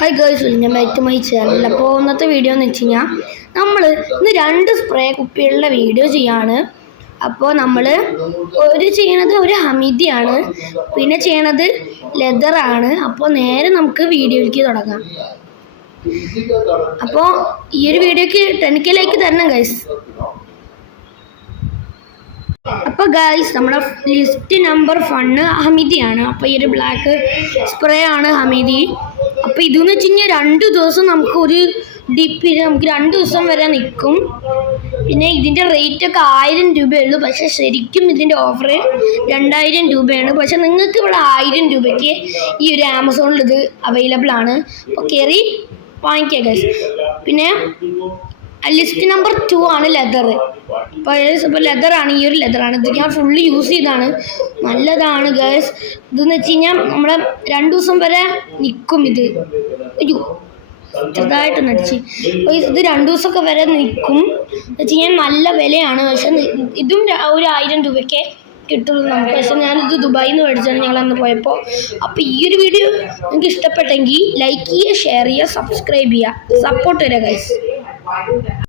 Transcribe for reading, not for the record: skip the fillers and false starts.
Hi girls, welcome back to my channel. അപ്പോൾ ഇന്നത്തെ video എന്ന് വെച്ച് കഴിഞ്ഞാൽ നമ്മൾ ഇന്ന് 2 സ്പ്രേ കുപ്പികളുടെ വീഡിയോ ചെയ്യാണ്. അപ്പോൾ നമ്മൾ ചെയ്യണത് ഒരു ഹമീദിയാണ്, പിന്നെ ചെയ്യണത് ലെതറാണ്. അപ്പോൾ നേരെ നമുക്ക് വീഡിയോയിലേക്ക് തുടങ്ങാം. അപ്പോൾ ഈ ഒരു വീഡിയോക്ക് 10K ലൈക്ക് തരണം ഗൈസ്. അപ്പോൾ ഗൈസ്, നമ്മുടെ ലിസ്റ്റ് നമ്പർ 1 ഹമീദിയാണ്. അപ്പോൾ ഈ ഒരു ബ്ലാക്ക് സ്പ്രേ ആണ് ഹമീദി. അപ്പോൾ ഇതെന്ന് വെച്ച് കഴിഞ്ഞാൽ 2 ദിവസം നമുക്ക് നമുക്ക് 2 ദിവസം വരെ നിൽക്കും. പിന്നെ ഇതിൻ്റെ റേറ്റ് ഒക്കെ 1000 രൂപയുള്ളൂ. പക്ഷെ ശരിക്കും ഇതിൻ്റെ ഓഫർ 2000 രൂപയാണ്. പക്ഷെ നിങ്ങൾക്ക് ഇവിടെ 1000 രൂപയ്ക്ക് ഈ ഒരു ആമസോണിൽ ഇത് അവൈലബിൾ ആണ്. അപ്പോൾ കയറി വാങ്ങിക്കുക ഗൈസ്. പിന്നെ ലിസ്റ്റ് നമ്പർ 2 ആണ് ലെതർ. ഇപ്പോൾ ലെതറാണ്, ഈ ഒരു ലെതറാണ്. ഇത് ഞാൻ ഫുള്ള് യൂസ് ചെയ്താണ്, നല്ലതാണ് ഗേൾസ്. ഇതെന്ന് വെച്ച് കഴിഞ്ഞാൽ നമ്മളെ 2 ദിവസം വരെ നിൽക്കും. ഇത് ചെറുതായിട്ട് നടിച്ച് അപ്പോൾ ഇത് 2 ദിവസമൊക്കെ വരെ നിൽക്കും എന്ന് വെച്ച് കഴിഞ്ഞാൽ നല്ല വിലയാണ്. പക്ഷെ ഇതും ഒരു 1000 രൂപയ്ക്ക് കിട്ടുള്ളൂ നമുക്ക്. പക്ഷെ ഞാനിത് ദുബായിൽ നിന്ന് മേടിച്ചാണ് ഞങ്ങൾ അന്ന് പോയപ്പോൾ. അപ്പോൾ ഈ ഒരു വീഡിയോ നിങ്ങൾക്ക് ഇഷ്ടപ്പെട്ടെങ്കിൽ ലൈക്ക് ചെയ്യുക, ഷെയർ ചെയ്യുക, സബ്സ്ക്രൈബ് ചെയ്യുക, സപ്പോർട്ട് തരിക ഗൈസ്.